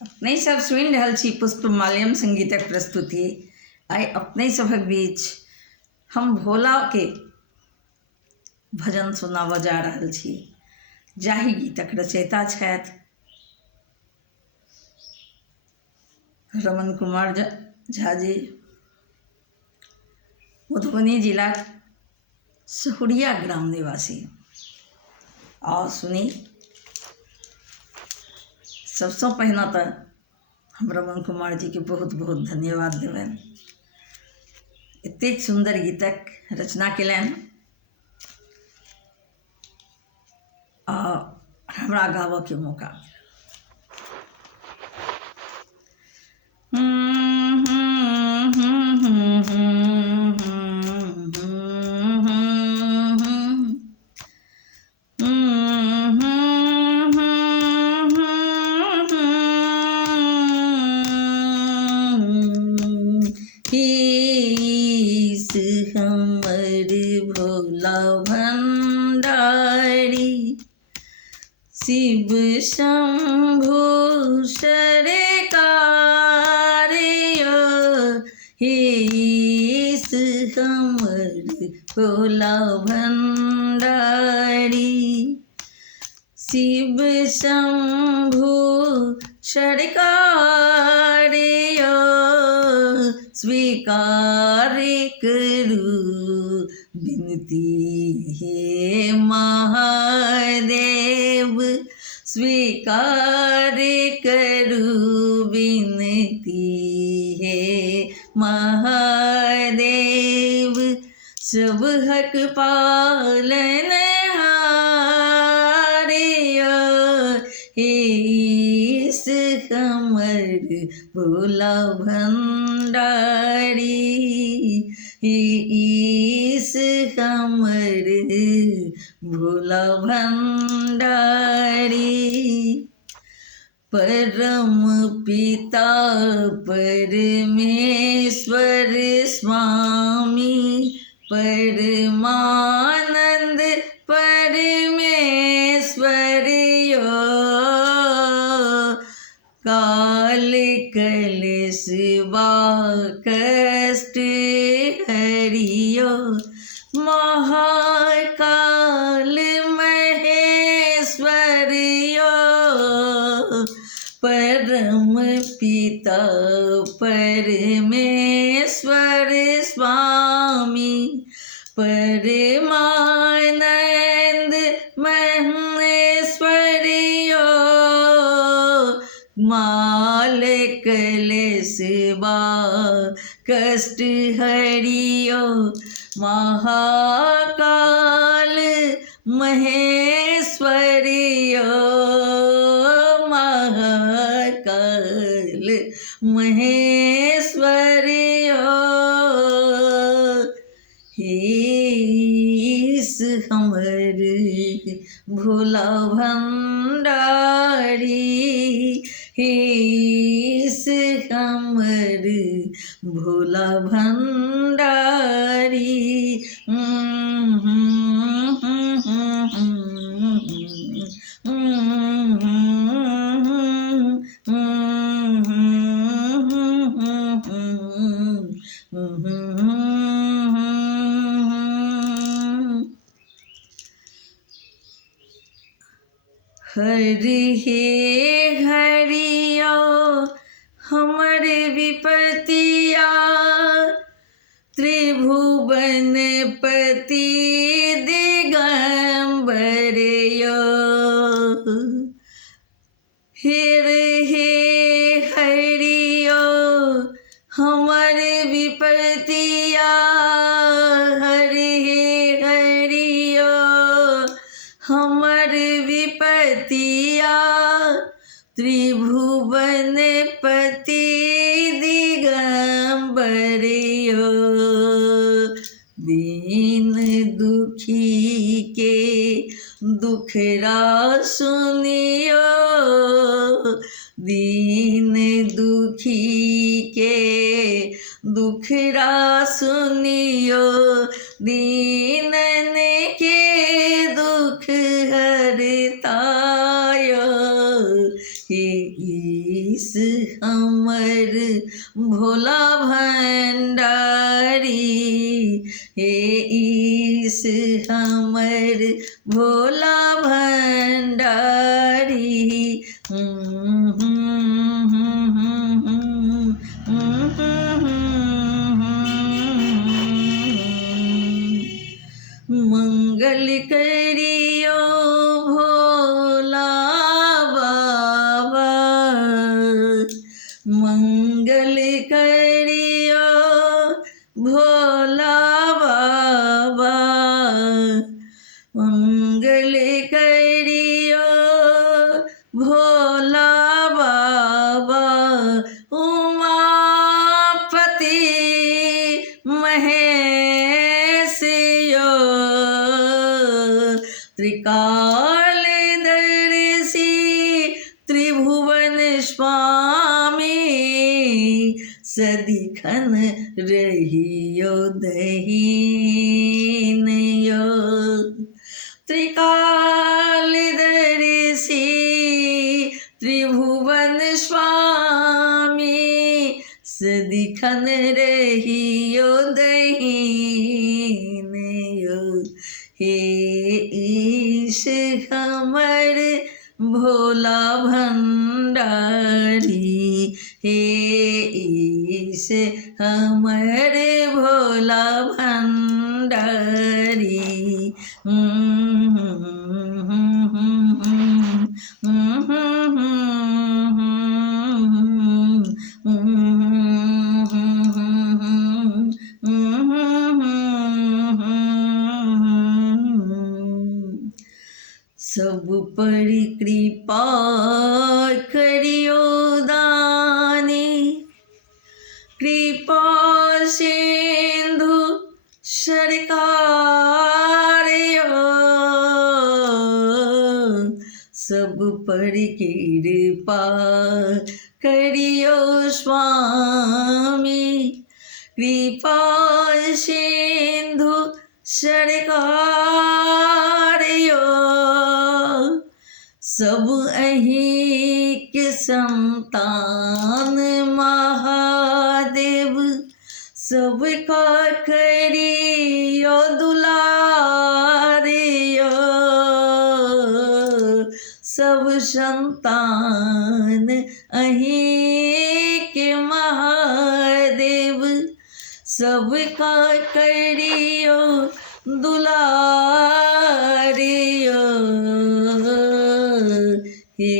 अपने सब सुनि रहल छी पुष्पमाल्यम संगीतक प्रस्तुति। आइ अपने सभक बीच हम भोला के भजन सुनाबऽ जा रहल छी, जाहि गीतक रचयिता छथि रमन कुमार झा जी, मधुबनी जिला सहुरिया ग्राम निवासी। आओ सुनी। सबसँ पहिने तऽ हम रमन कुमार जी के बहुत बहुत धन्यवाद देबनि, एतेक सुंदर गीतक रचना केलनि आ हमरा गाबऽ के मौका। हमर भोला भंडारी शिव शंभु सरकारियो, ईश हमर भोला भंडारी शिव शंभु सरकारियो, स्वीकार करू विनती हे महादेव, स्वीकार करू विनती हे महादेव। सब हक पालनहारियो, ईश हमर भोला भंडारी, ईश हमर भोला भंडारी। परम पिता परमेश्वर स्वामी परमानंद परमेश्वरियो, काल कलेश कष्ट हरियो, महाकाल महेश्वरियो। परम पिता परमेश्वर स्वामी परमानंद महेश्वरियो, माल कलेश कष्ट हरियो, महाकाल महेश्वरियो, महाकाल महेश्वरियो। ईश हमर भोला भंडारी, ईश हमर भोला भंडारी। हरि हे हरियो हमर विपतिया, त्रिभुवन पति दिगंबरियो, हे हरियो हमर विपतिया, हरि हे हरियो हमर विपतिया, त्रिभुवन पति दिगंबरियो। दीन दुखी के दुखरा सुनियो, दीन दुखी के दुखरा सुनियो, दीनन के दुख हरतायो, ईश भोला भंडारी, हे ईश हमर भोला भंडारी। मंगल करियो भोला बाबा, मंगल करियो भोला बाबा, मंगल करियो भोला बाबा। उमापति महेश यो, त्रिकालदर्शी त्रिभुवन स्वामी, सदिखन रहियो दहीन यो। त्रिकालदर्शी त्रिभुवन स्वामी, सदिखन रहियो दहीन यो। हे ईश हमर भोला भंडारी, हे ईश हमर भोला भंडारी। सब पर कृपा करियो दानी, कृपा सिंधु सरकार यो। सब पर कृपा करियो स्वामी, कृपा सिंधु सरकार यो। सब अहीं के संतान महादेव, सबका करियो दुलारियो। सब संतान अहीं के महादेव, सबका करियो दुलारियो। हे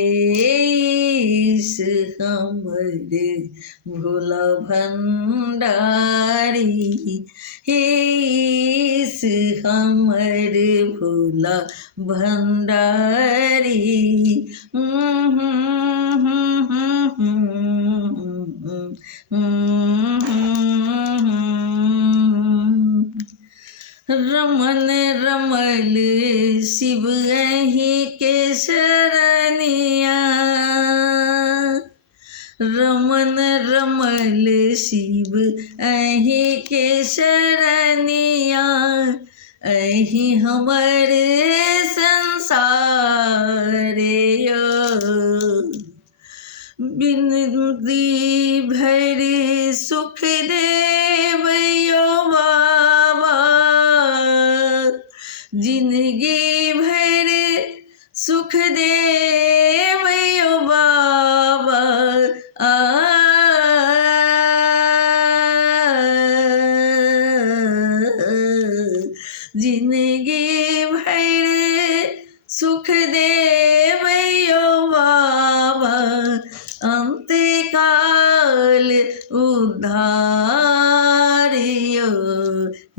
ईश हमर भोला भंडारी, हे ईश हमर भोला भंडारी। रमन रमल शिव अहीं के शरणिया, रमन रमल शिव अहीं के शरणिया। अहीं हमर संसार यो, बिनती भर सुख देवयो बाबा। जिंदगी भर सुख देवयो बाबा। जिंदगी भर सुख देवयो बाबा। अंतकाल उद्धारियो,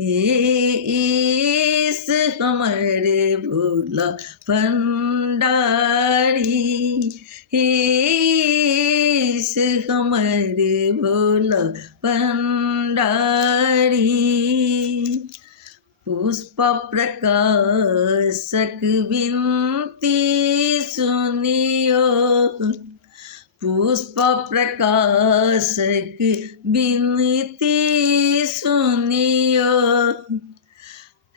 हे ईश हमर भोला भंडारी, हे ईश हमर भोला भंडारी। पुष्प प्रकाशक विनती सुनियो, पुष्प प्रकाशक विनती सुनियो।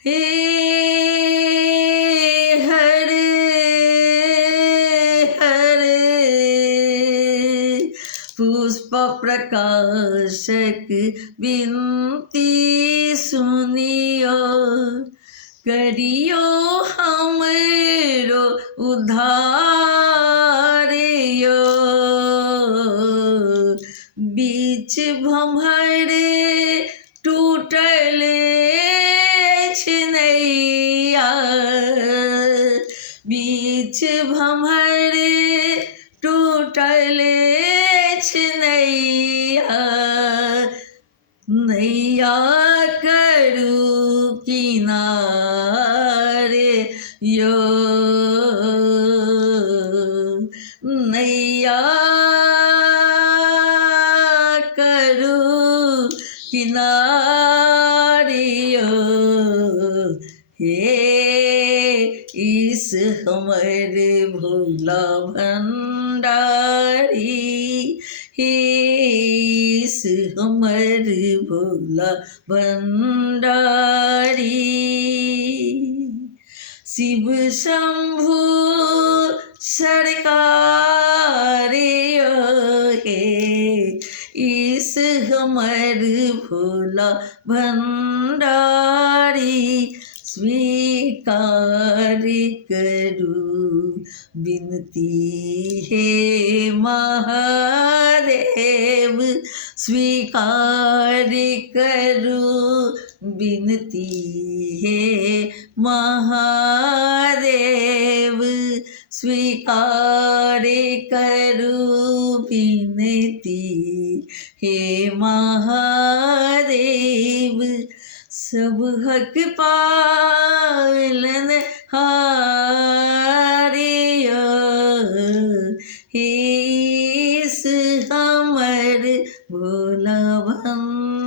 हे हरे हरे पुष्प प्रकाशक विनती सुनियो, करियो हमरो उद्धारियो। बीच भंभरे टूटले नैया, बीच भंभरे टूटले नैया, नैया करू किनारे यो, नैया करू किनारे यो। हे ईश हमर भोला भंडारी, हे ईश हमर भोला भंडारी। शिव शंभु सरकार हे ईश हमर भोला भंडारी। स्वीकार करू विनती हे महादेव, स्वीकार करू विनती हे महादेव, स्वीकार करू विनती हे महादेव। सब हक पालन हारियो, हे ईश हमर भोला भंडारी।